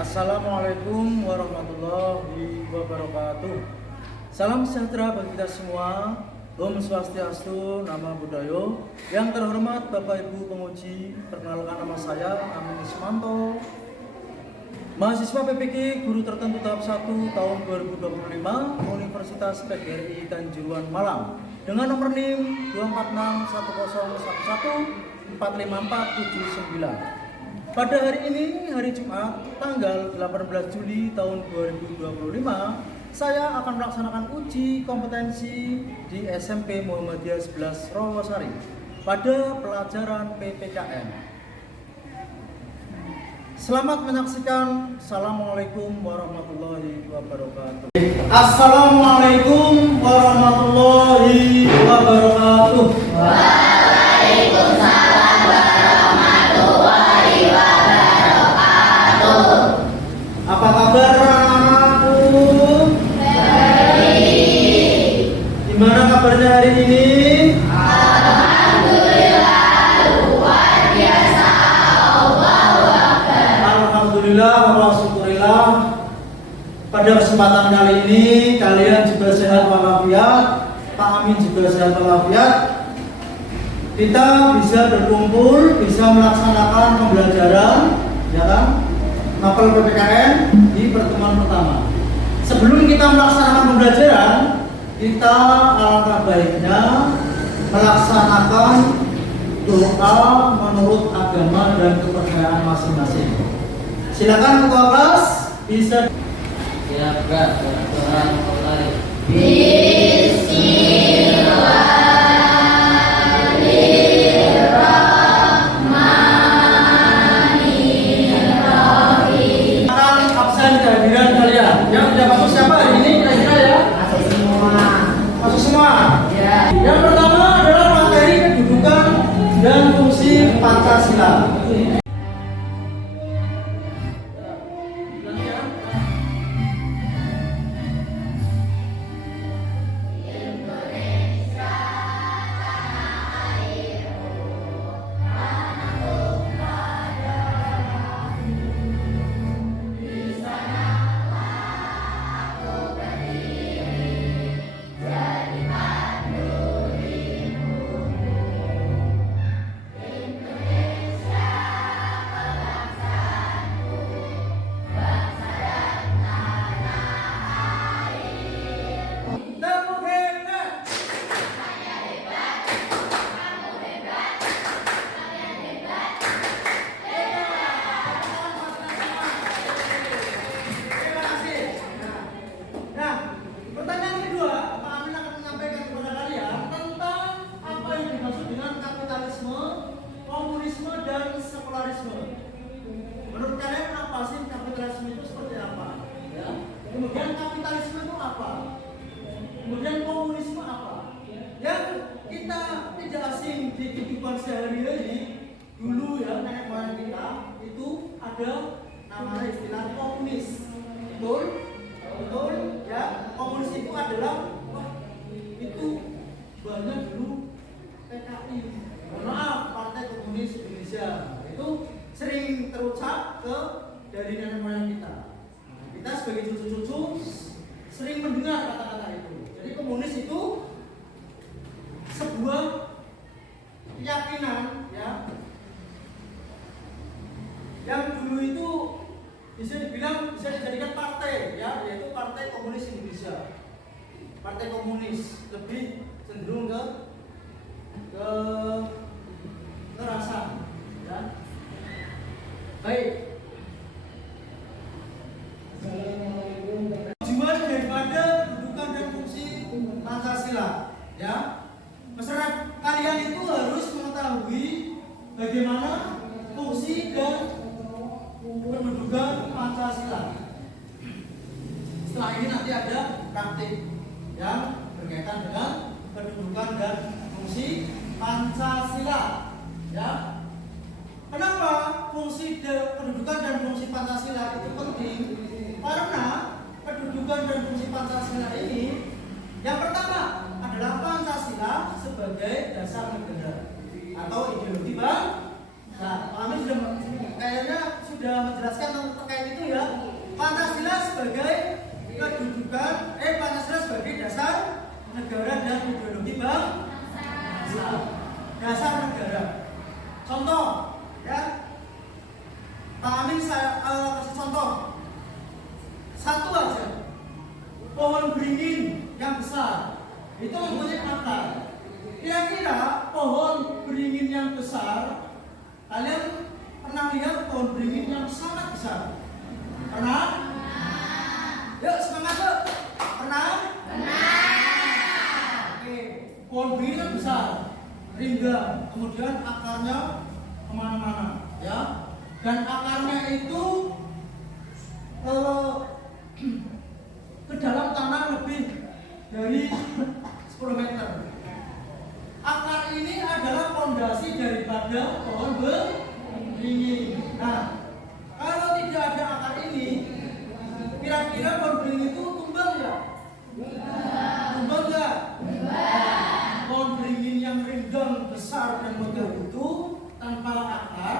Assalamualaikum warahmatullahi wabarakatuh. Salam sejahtera bagi kita semua. Om Swastiastu, Namo Buddhaya. Yang terhormat Bapak Ibu penguji, perkenalkan nama saya Amin Ismanto, mahasiswa PPG Guru Tertentu tahap 1 tahun 2025 Universitas PGRI Kanjuruhan Malang dengan nomor NIM 2461011454779. Pada hari ini, hari Jumat, tanggal 18 Juli tahun 2025, saya akan melaksanakan uji kompetensi di SMP Muhammadiyah 11 Rawasari pada pelajaran PPKN. Selamat menyaksikan. Assalamualaikum warahmatullahi wabarakatuh. Assalamualaikum warahmatullahi wabarakatuh. Waalaikumsalam warahmatullahi wabarakatuh. Apa kabar anak-anakku? Baik. Gimana kabarnya hari ini? Alhamdulillah luar biasa. Allahu Akbar. Alhamdulillah wa syukurillah. Pada kesempatan kali ini kalian juga sehat walafiat. Pak Amin juga sehat walafiat. Kita bisa berkumpul, bisa melaksanakan pembelajaran, ya kan? Mapel PPKN di pertemuan pertama. Sebelum kita melaksanakan pembelajaran, kita alangkah baiknya melaksanakan doa menurut agama dan kepercayaan masing-masing. Silakan ketua kelas bisa. Ya, berat. Tuhan mulai. Bismillahirrahmanirrahim. Akan absen kehadiran kalian. Yang tidak masuk siapa hari ini kira-kira ya? Masuk semua. Masuk semua. Ya. Yang pertama adalah materi kedudukan dan fungsi Pancasila. Menurut kalian apa sih kapitalisme itu seperti apa? Ya. Kemudian kapitalisme itu apa? Kemudian komunisme apa? Yang kita tidak asing di kehidupan sehari-hari dulu ya, nenek moyang kita itu ada namanya istilah komunis. Betul? Betul? Ya, komunis itu adalah itu banyak dulu PKI. Maaf, Partai Komunis Indonesia. Itu sering terucap dari nenek moyang kita. Kita sebagai cucu-cucu sering mendengar kata-kata itu. Jadi komunis itu sebuah keyakinan ya, yang dulu itu bisa dijadikan partai ya, yaitu Partai Komunis Indonesia. Partai Komunis lebih cenderung ke kekerasan ya. Baik. Tujuan daripada kedudukan dan fungsi Pancasila ya. Masyarakat kalian itu harus mengetahui bagaimana fungsi dan kedudukan Pancasila. Setelah ini nanti ada praktik yang berkaitan dengan kedudukan dan fungsi Pancasila ya. Kenapa fungsi kedudukan dan fungsi Pancasila itu penting? Karena kedudukan dan fungsi Pancasila ini yang pertama adalah Pancasila sebagai dasar negara atau ideologi bangsa. Kami sudah kayaknya sudah menjelaskan terkait itu ya. Pancasila sebagai kedudukan, Pancasila sebagai dasar negara dan ideologi bangsa. Dasar negara. Contoh, ya. Pak Amin saya kasih contoh. Satu aja. Pohon beringin yang besar itu mempunyai akar. Kira-kira pohon beringin yang besar, kalian pernah lihat pohon beringin yang sangat besar? Pernah? Yuk semangat yuk. Pernah? Oke, pohon beringin yang besar, rindang, kemudian akarnya kemana-mana, ya. Dan akarnya itu ke dalam tanah lebih dari 10 meter. Akar ini adalah fondasi daripada pohon beringin. Nah, kalau tidak ada akar ini, kira-kira pohon beringin itu tumbang nggak? Tumbang nggak? Pohon beringin yang rindang besar dan megah itu tanpa akar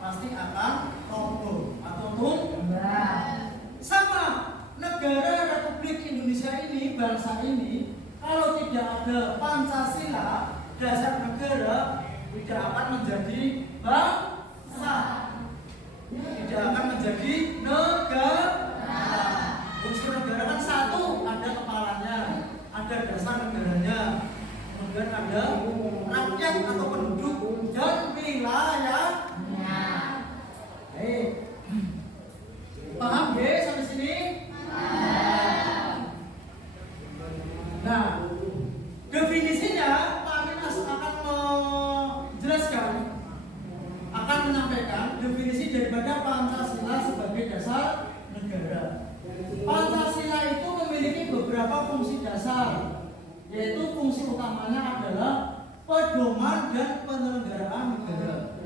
pasti akan roboh atau tumbang. Sama negara Republik Indonesia ini, bangsa ini, kalau tidak ada Pancasila, dasar negara, tidak akan menjadi bangsa, tidak akan menjadi negara. Unsur negara kan satu, ada kepalanya, ada dasar negaranya, kemudian ada rakyat atau penduduk dan wilayahnya. Paham sampai sini? Nah, definisinya Pak Amin akan menjelaskan, akan menyampaikan definisi daripada Pancasila sebagai dasar negara. Pancasila itu memiliki beberapa fungsi dasar, yaitu fungsi utamanya adalah pedoman dan penyelenggaraan negara.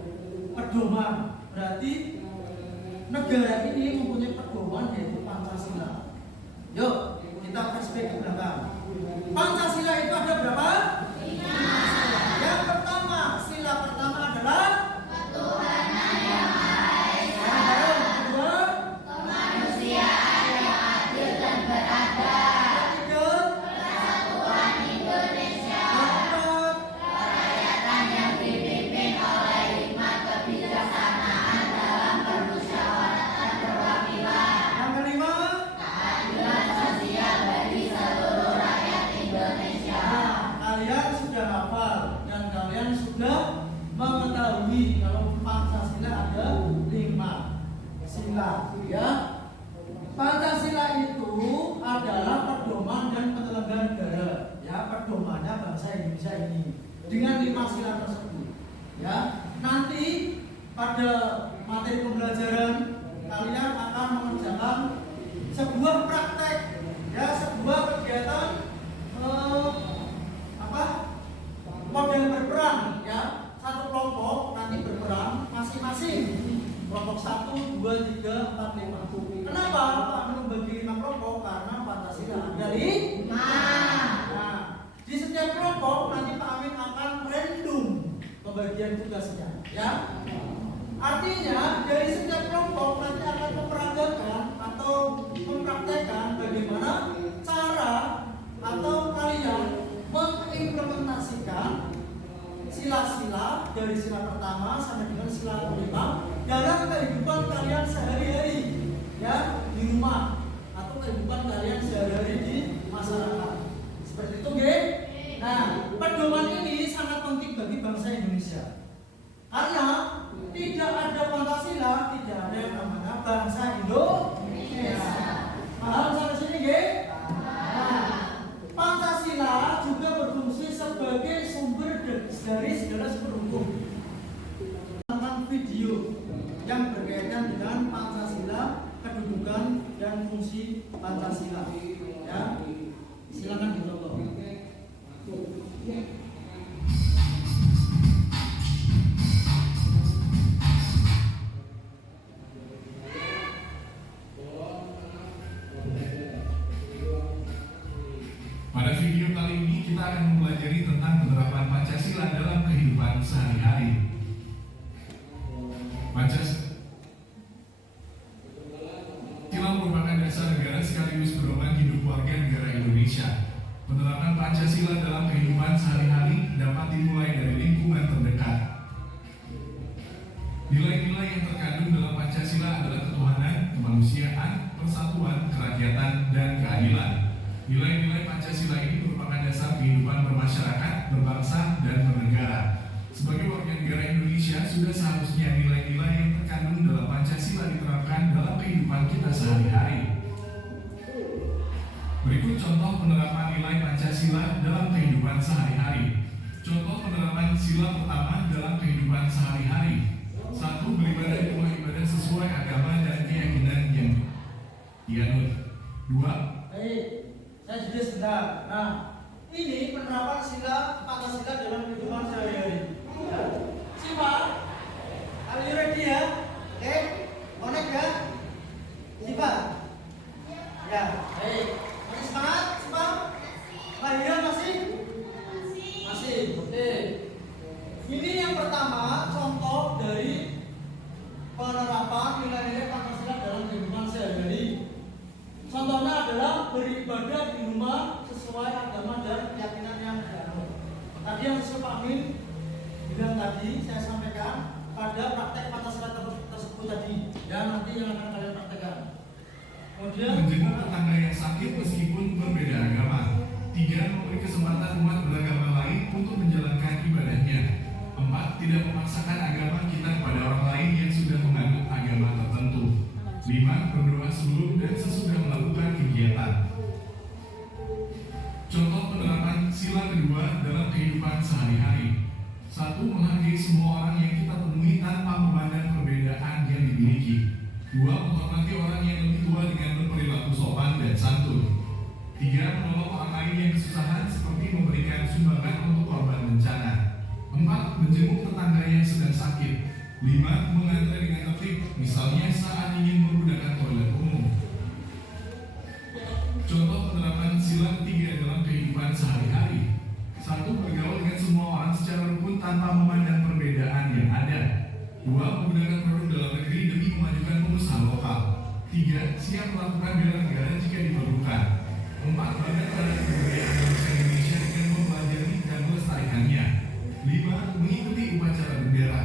Pedoman berarti negara ini mempunyai pedoman yaitu Pancasila. Yuk, kita flashback ke belakang. Pancasila itu ada berapa? 5. Yang pertama, sila pertama adalah Ketuhanan yang Maha Esa. Yang kedua, Kemanusiaan yang adil dan beradab. ketiga, Persatuan Indonesia. keempat, Kerakyatan yang dipimpin oleh hikmat kebijaksanaan dalam permusyawaratan perwakilan. yang kelima. Keadilan sosial bagi seluruh rakyat Indonesia. Nah, kalian sudah hafal dan kalian sudah mengetahui kalau Pancasila ada 5 sila, ya. Pancasila itu adalah pedoman dan penyelenggaraan negara, ya. Pedomannya bangsa Indonesia ini dengan 5 sila tersebut, ya. Nanti pada materi pembelajaran kalian akan mengerjakan sebuah praktek, ya, sebuah kegiatan model berperang, ya. Satu kelompok nanti berperang masing-masing. Kelompok 1, 2, 3, 4, 5. Kenapa Pak membagi 5 kelompok? Karena Pancasila ada 5. Nah, di setiap kelompok nanti Pak Amin akan random pembagian tugasnya, ya. Artinya dari setiap kelompok nanti akan memperagakan atau mempraktekkan bagaimana cara atau kalian mengimplementasikan sila-sila dari sila pertama sampai dengan sila kelima dalam kehidupan kalian sehari-hari, ya, di rumah atau kehidupan kalian sehari-hari di masyarakat. Seperti itu, nggih? Nah, pedoman ini sangat penting bagi bangsa Indonesia. Karena tidak ada Pancasila, tidak ada yang namanya bangsa Indonesia. Paham sampai sini, nggih? Nah, Pancasila juga berfungsi sebagai sumber dari segala sumber hukum. Tentang video yang berkaitan dengan Pancasila, kedudukan dan fungsi Pancasila, ya. Silakan ditonton. Pada video kali ini kita akan mempelajari tentang penerapan Pancasila dalam kehidupan sehari-hari. adalah ketuhanan, kemanusiaan, persatuan, kerakyatan, dan keadilan. Nilai-nilai Pancasila ini merupakan dasar kehidupan bermasyarakat, berbangsa, dan bernegara. Sebagai warga negara Indonesia, sudah seharusnya nilai-nilai yang terkandung dalam Pancasila diterapkan dalam kehidupan kita sehari-hari. Berikut contoh penerapan nilai Pancasila dalam kehidupan sehari-hari. Contoh penerapan sila pertama dalam kehidupan sehari-hari. 1. Beribadah di rumah ibadah sesuai agama dan keyakinan yang dianut. 2. Baik, saya juga sedang. Nah, ini penerapan sila Pancasila dalam kehidupan sehari-hari. Ya. Siapa? Are you ready ya? Oke, connect ya? Siapa? Ya, baik. Masih semangat? Semangat? Lahiran masih? Masih. Oke. Ini yang pertama contoh dari penerapan nilai-nilai Pancasila dalam kehidupan sehari-hari. Contohnya adalah beribadah di rumah sesuai agama dan keyakinan yang dianut. Tadi yang Pak Amin bilang tadi, saya sampaikan pada praktek Pancasila tersebut tadi. Dan nanti yang akan kalian praktekkan. Kemudian menjenguk tetangga yang sakit meskipun berbeda agama. 3. Memberi kesempatan umat beragama lain untuk menjalankan ibadahnya. 4. Tidak memaksakan agama kita kepada orang lain yang sudah menganut agama tertentu. 5. Berdoa sebelum dan sesudah melakukan kegiatan. Contoh penerapan sila kedua dalam kehidupan sehari-hari. 1. Menghargai semua orang yang kita temui tanpa memandang perbedaan yang dimiliki. 2. Menghormati orang yang lebih tua dengan berperilaku sopan dan santun. 3. Menolong orang lain yang kesusahan seperti memberikan sumbangan untuk korban bencana. 4. Menjenguk tetangga yang sedang sakit. 5. Mengantar dengan tertib, misalnya saat ingin menggunakan toilet umum. Contoh penerapan sila ketiga dalam kehidupan sehari-hari. 1. Bergaul dengan semua orang secara rukun tanpa memandang perbedaan yang ada. 2. Menggunakan produk dalam negeri demi memajukan pengusaha lokal. 3. Siap melakukan bela negara jika diperlukan. 4. Bangga terhadap kebudayaan bangsa Indonesia dengan mempelajari dan melestarikannya. 5. Mengikuti upacara bendera.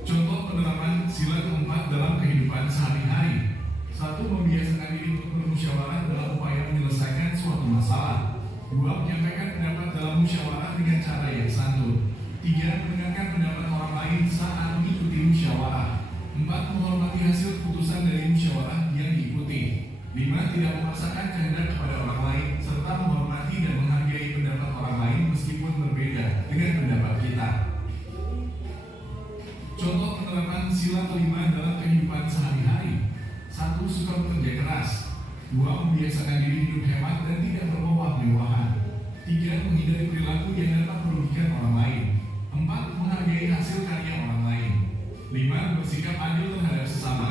Contoh penerapan sila keempat dalam kehidupan sehari-hari. 1. Membiasakan diri untuk bermusyawarah dalam upaya menyelesaikan suatu masalah. 2. Menyampaikan pendapat dalam musyawarah dengan cara yang santun. 3. Mendengarkan pendapat orang lain saat mengikuti musyawarah. 4. Menghormati hasil keputusan dari musyawarah yang diikuti. 5. Tidak memaksakan kehendak kepada orang lain serta menghormati dan menghargai pendapat orang lain meskipun berbeda dengan pendapat kita. Contoh penerapan sila kelima dalam kehidupan sehari-hari. 1. Suka bekerja keras. 2. Membiasakan diri hidup hemat dan tidak bermewah-mewahan. 3. Menghindari perilaku yang dapat merugikan orang lain. 4. Menghargai hasil karya orang lain. 5. Bersikap adil terhadap sesama.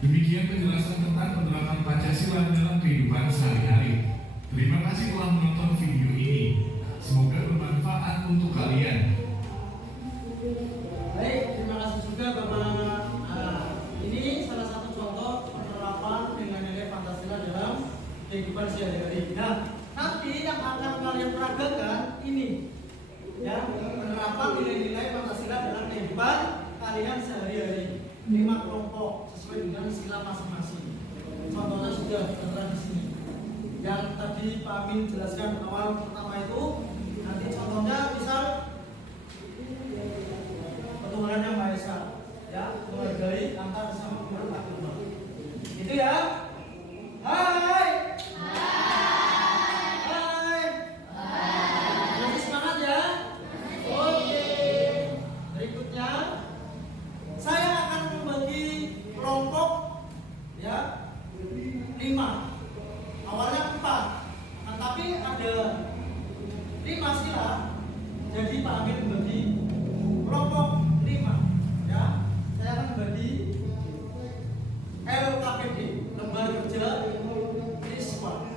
Demikian penjelasan tentang penerapan Pancasila dalam kehidupan sehari-hari. Terima kasih telah menonton video ini. Semoga bermanfaat untuk kalian. baik, terima kasih juga Bapak. Ini salah satu contoh penerapan nilai-nilai Pancasila dalam kehidupan sehari-hari. Nah, nanti yang akan kalian peragakan ini, ya, penerapan nilai-nilai Pancasila dalam kehidupan kalian sehari-hari. 5 kelompok sesuai dengan sila masing-masing. Contohnya sudah tertera di sini. Yang tadi Pak Amin jelaskan awal pertama itu, nanti contohnya misal ketuhanan yang Maha Esa, ya, menghargai antar sesama umat agama. Itu ya. Hai. Hai. Masih semangat ya? Oke. Berikutnya saya akan membagi kelompok, ya, 5. Awalnya 4. Nah, tapi ada 5 sila. Jadi Pak Amin membagi kelompok 5, ya. Saya akan membagi LKPD, lembar kerja siswa.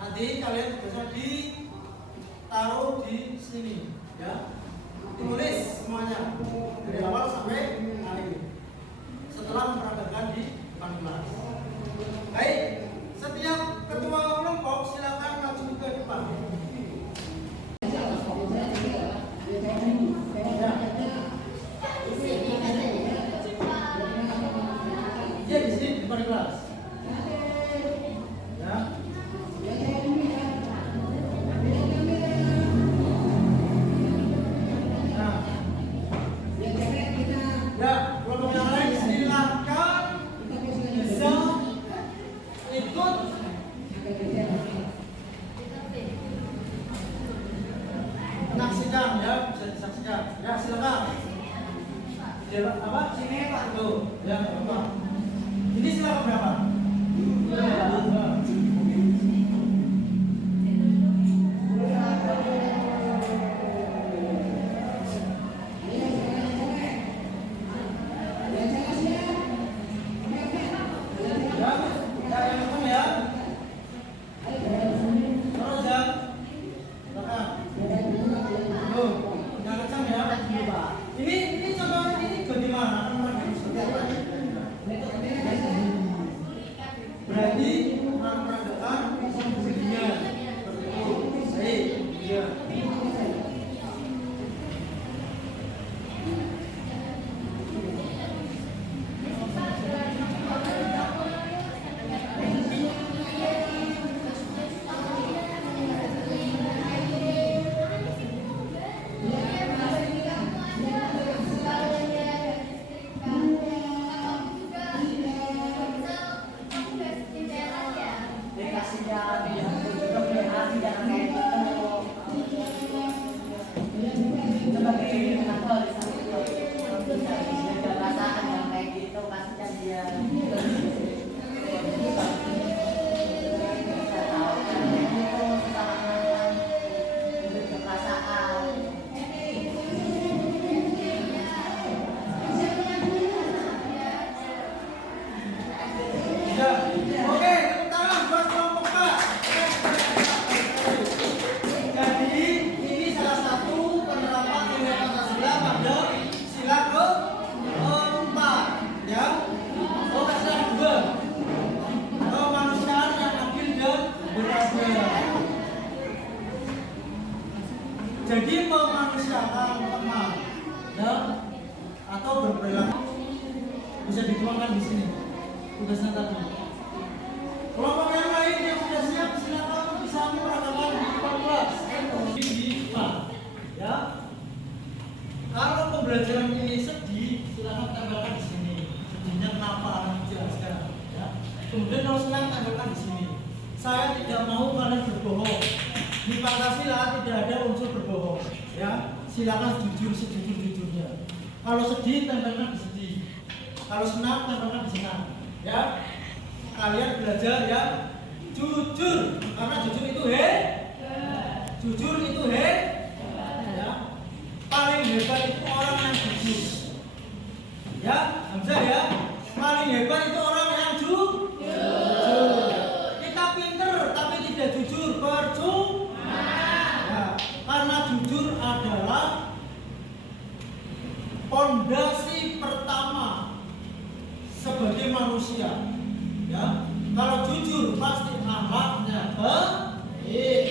Nanti kalian bisa ditaruh di sini, ya. Ditulis semuanya dari awal sampai akhir. Setelah memperagakan di depan kelas. Baik, setiap ketua kelompok silakan maju ke depan. Ya. disaksikan ya, bisa disaksikan. Ya silakan. Ya, apa? Sini Pak tuh. Ya, apa? Ini silakan berapa? Berarti merasakan dunia baik, ya. Jadi memanusiakan teman ya, atau berperilaku bisa dituangkan di sini. Tugasnya tadi. Kelompok yang lain yang sudah siap silakan bisa mengatakan di depan kelas. Ya. Kalau pembelajaran ini sedih, silakan tambahkan di sini. Sedihnya kenapa? Jelaskan. Ya. Kemudian kalau senang tambahkan di sini. Saya tidak mau kalian berbohong. Di Pancasila tidak ada unsur berbohong, ya. Silakan jujur sejujur-jujurnya. Kalau sedih, tambahkan di sedih. Kalau senang, tambahkan di senang, ya. Kalian belajar ya jujur, karena jujur itu jujur itu ya. Paling hebat itu orang yang jujur, ya. Hamzah ya. Paling hebat itu orang yang jujur. Kita pinter tapi tidak jujur, percuma. Karena jujur adalah pondasi pertama sebagai manusia. Ya, kalau jujur pasti akhlaknya baik,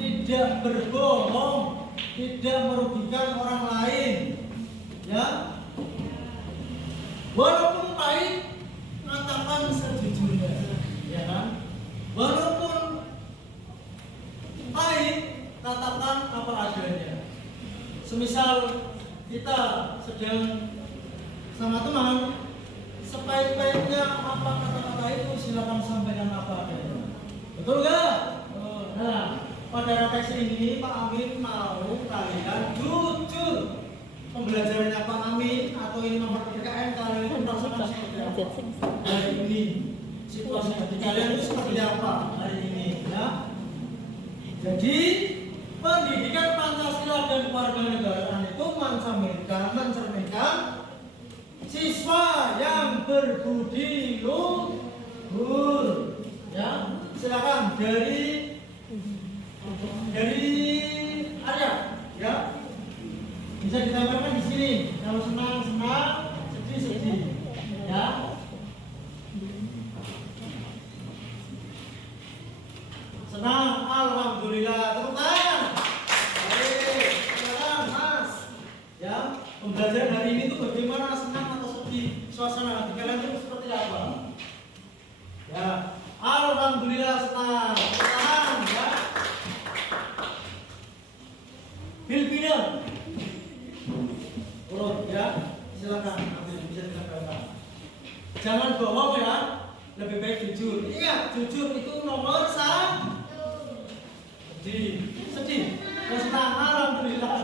tidak berbohong, tidak merugikan orang lain. Ya, walaupun pahit, katakan sejujurnya, ya kan? Walaupun pahit, katakan apa adanya. Semisal kita sedang sama teman, sebaik-baiknya apa kata-kata itu silakan sampaikan apa adanya. Betul nggak? Nah, pada refleksi ini Pak Amin mau kalian jujur. Pembelajarannya Pak Amin atau ini nomor PKN kalian merasakan seperti apa hari ini? Situasi hati kalian itu seperti apa hari ini? Ya. Jadi pendidikan Pancasila dan kewarganegaraan itu mencerminkan siswa yang berbudi luhur. Ya, silakan dari Arya, ya. Bisa ditambahkan di sini. Kalau senang, sedih, ya. Senang, alhamdulillah. Tepuk tangan. Baik, silakan Mas. Ya, pembelajaran hari ini itu bagaimana, senang atau sedih? Suasana hati kalian itu seperti apa? Ya, alhamdulillah senang. Tepuk tangan, ya. Filipina. Urut, ya. Silakan, nanti bisa ditambahkan. Jangan bohong ya. Lebih baik jujur. Ingat, jujur itu nomor 1. Sedih. Senang, alhamdulillah.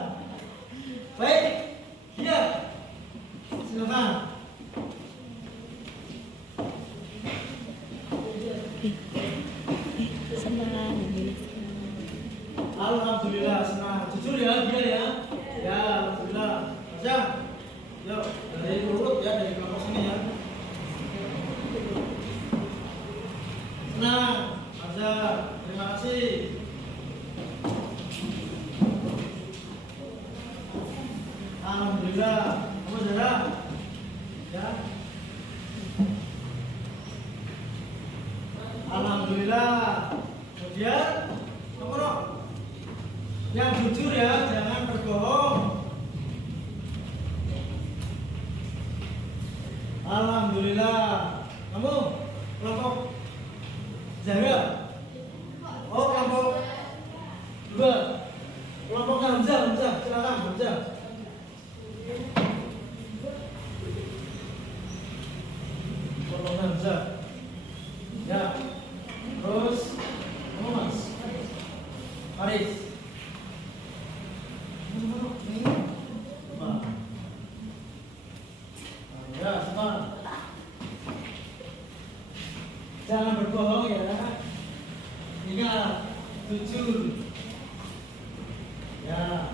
Alhamdulillah. Kamu Zara? Ya. Alhamdulillah. Kemudian kamu Rok, yang jujur ya, jangan berbohong. Alhamdulillah. Kamu kelompok Zara? Oh, kelompok dua. Kelompok Hamzah, silakan Hamzah. Kelompok Hamzah. Ya. Terus kamu Mas Faris. Ya, semua. Jangan berbohong ya. Ingat, jujur. Ya.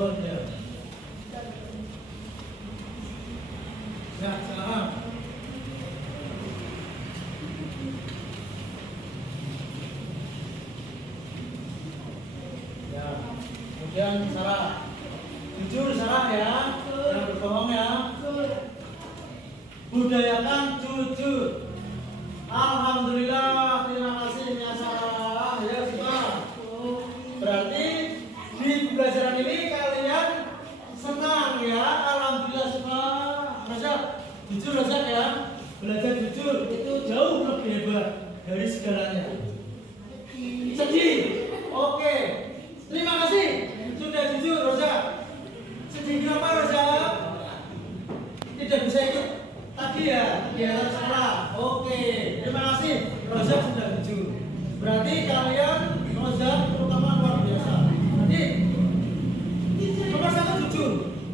Oh ya. Ya, silakan. Ya. Kemudian Sarah. Jujur Sarah ya. Jangan berbohong ya. Budayakan jujur. Alhamdulillah, terima kasih ya Sarah. Ya semua. Berarti di pembelajaran ini kalian senang ya. Alhamdulillah semua. Raja, jujur Raja ya. Belajar jujur itu jauh lebih hebat dari segalanya. Sedih. Oke. Terima kasih. Sudah jujur Raja. Sedih kenapa Raja? Tidak bisa ikut tadi ya, kegiatan sekolah. Oke, terima kasih. Roza sudah jujur. Berarti kalian Roza terutama luar biasa. Jadi nomor satu jujur,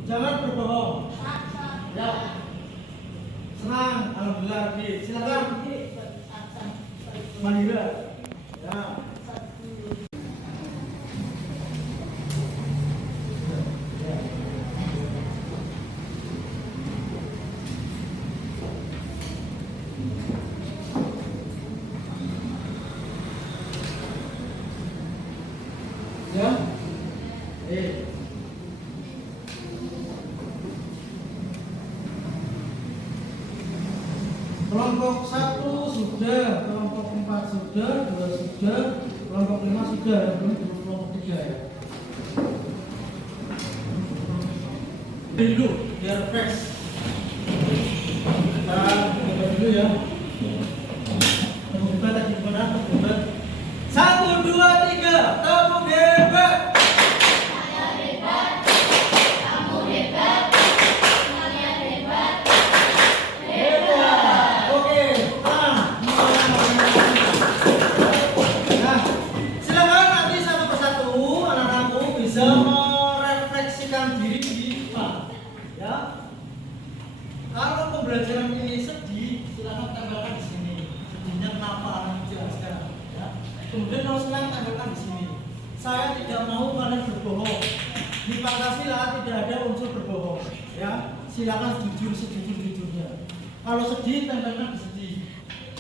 jangan berbohong. Ya, senang. Alhamdulillah. Silakan. Manira. Ya. Ya. Kelompok 1 sudah, kelompok 4 sudah, 2 sudah, kelompok 5 sudah, belum kelompok 3 ya. Dulu biar fresh. Kita coba dulu ya. Tepuk hebat tadi gimana? Tepuk hebat. 1, 2, 3, tepuk hebat. Saya hebat, kamu hebat, kalian hebat. Hebat. Oke, nah, silakan nanti satu persatu anak-anakku bisa merefleksikan diri di depan, ya. Kalau pembelajaran ini sedih, silakan tambahkan di sini. Sedihnya kenapa? Jelaskan, ya. Kemudian kalau senang tambahkan di sini. Saya tidak mau kalian berbohong. Di Pancasila tidak ada unsur berbohong, ya. Silakan jujur sejujur-jujurnya. Kalau sedih tambahkan di sedih.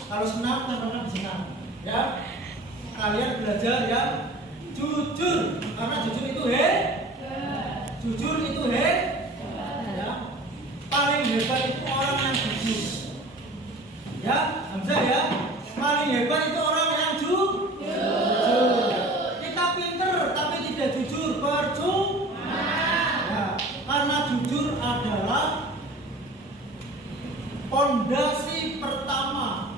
Kalau senang tambahkan di senang, ya. Kalian belajar ya jujur, karena jujur itu jujur itu ya. Paling hebat itu orang yang jujur, ya Hamzah ya. Paling hebat itu orang yang jujur. Kita pinter tapi tidak jujur, percuma ya. Karena jujur adalah pondasi pertama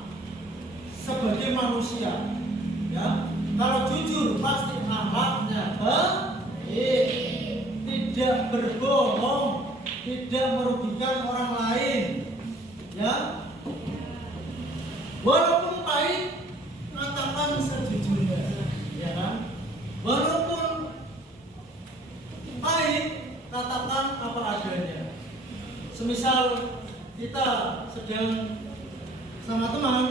sebagai manusia, ya. Kalau jujur pasti akhlaknya baik, tidak berbohong, tidak merugikan orang lain, ya. Walaupun pahit, katakan sejujurnya, ya kan. Walaupun pahit, katakan apa adanya. Semisal kita sedang sama teman,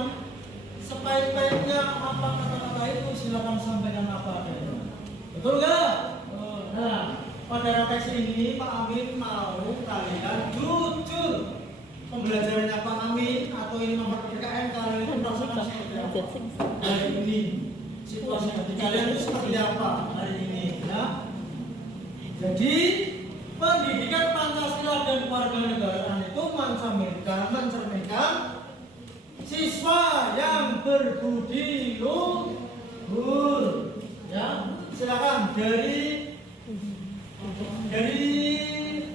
sepahit-pahitnya apa kata-kata itu silakan sampaikan apa adanya. Betul nggak? Nah, pada refleksi ini Pak Amin mau kalian jujur. Pembelajarannya Pak Amin atau ini nomor PKN kalian itu merasakan seperti apa hari ini. situasi hati kalian itu seperti apa hari ini ya. Jadi pendidikan Pancasila dan kewarganegaraan itu mencerminkan siswa yang berbudi luhur. Ya, silakan dari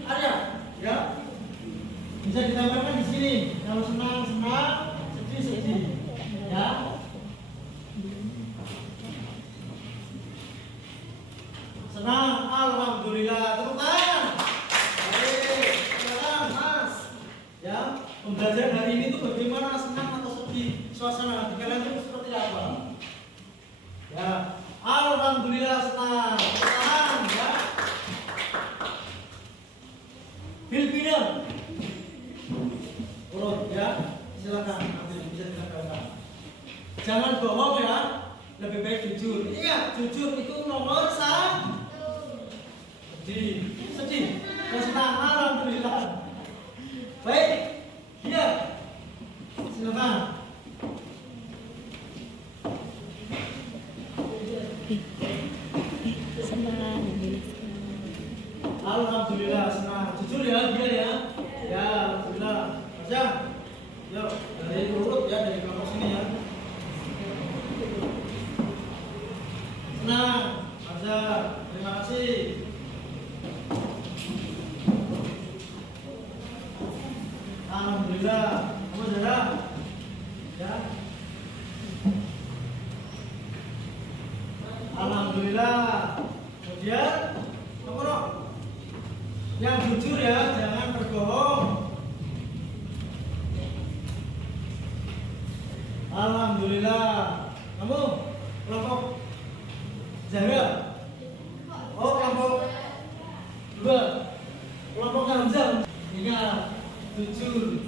Arya, ya. Bisa ditambahkan di sini. Kalau senang, sedih, ya. Senang, alhamdulillah. Tepuk tangan. Baik, silakan Mas. Ya, pembelajaran hari ini tuh bagaimana, senang atau sedih? Suasana hati kalian itu seperti apa? Ya, alhamdulillah senang. Tepuk tangan, ya. Filipina. Urut, ya. Silakan, nanti bisa ditambahkan. Jangan bohong ya. Lebih baik jujur. Ingat, jujur itu nomor satu. Sedih, dan senang, alhamdulillah. Baik, dia, silakan. Alhamdulillah senang, jujur ya dia ya. Ya, alhamdulillah. Aja, yuk dari urut ya, dari kelompok sini ya. Senang, Aja, terima kasih. Alhamdulillah, kamu jarang, ya. Alhamdulillah. Kemudian, nomor yang jujur ya, jangan berbohong. Alhamdulillah. Kamu kelompok Zahra. Oh, kelompok 2. Kelompok Hamzah. Ingat, jujur.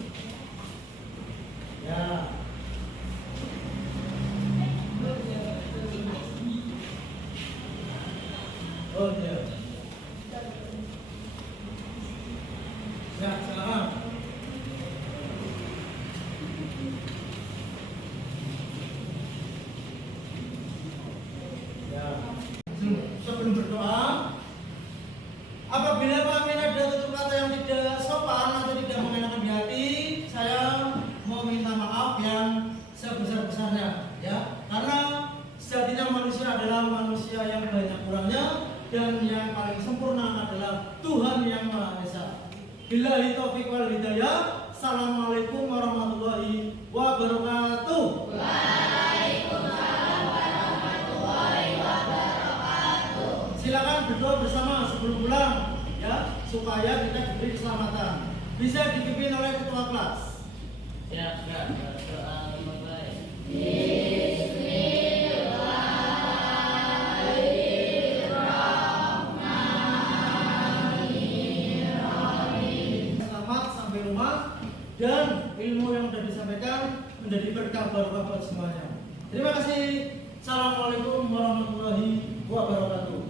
Ya. Oh, ya. Ya, silakan. Ya. Sebelum berdoa, apabila kami ada tutur kata yang tidak sopan atau tidak mengenakan di hati, saya mau minta maaf yang sebesar-besarnya, ya. Karena sejatinya manusia adalah manusia yang banyak kurangnya, dan yang paling sempurna adalah Tuhan yang Maha Esa. Billahi taufiq wal hidayah. Assalamualaikum warahmatullahi wabarakatuh. Waalaikumsalam warahmatullahi wabarakatuh. Silakan berdoa bersama sebelum pulang, ya, supaya kita diberi keselamatan. Bisa dipimpin oleh ketua kelas. Siap, berdoa dimulai. Selamat sampai rumah, dan ilmu yang sudah disampaikan menjadi berkah buat semuanya. Terima kasih. Assalamualaikum warahmatullahi wabarakatuh.